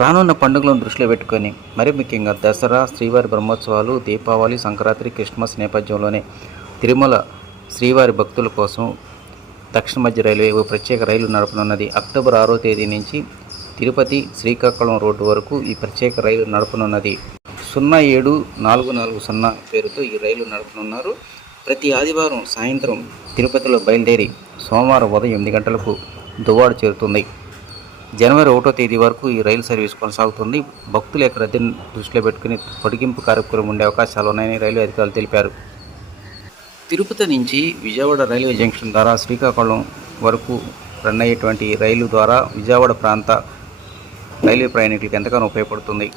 రానున్న పండుగలను దృష్టిలో పెట్టుకొని మరి ముఖ్యంగా దసరా, శ్రీవారి బ్రహ్మోత్సవాలు, దీపావళి, సంక్రాంతి, క్రిస్మస్ నేపథ్యంలోనే తిరుమల శ్రీవారి భక్తుల కోసం దక్షిణ మధ్య రైల్వే ఓ ప్రత్యేక రైలు నడపనున్నది. అక్టోబర్ 6వ తేదీ నుంచి తిరుపతి శ్రీకాకుళం రోడ్డు వరకు ఈ ప్రత్యేక రైలు నడపనున్నది. 07-440 పేరుతో ఈ రైలు నడపనున్నారు. ప్రతి ఆదివారం సాయంత్రం తిరుపతిలో బయలుదేరి సోమవారం ఉదయం 8 గంటలకు దువ్వాడ చేరుతుంది. జనవరి 1వ తేదీ వరకు ఈ రైలు సర్వీస్ కొనసాగుతుంది. భక్తుల యొక్క రద్దీని దృష్టిలో పెట్టుకుని పొడిగింపు కార్యక్రమం ఉండే అవకాశాలు ఉన్నాయని రైల్వే అధికారులు తెలిపారు. తిరుపతి నుంచి విజయవాడ రైల్వే జంక్షన్ ద్వారా శ్రీకాకుళం వరకు రన్ అయ్యేటువంటి రైలు ద్వారా విజయవాడ ప్రాంత రైల్వే ప్రయాణికులకు ఎంతగానో ఉపయోగపడుతుంది.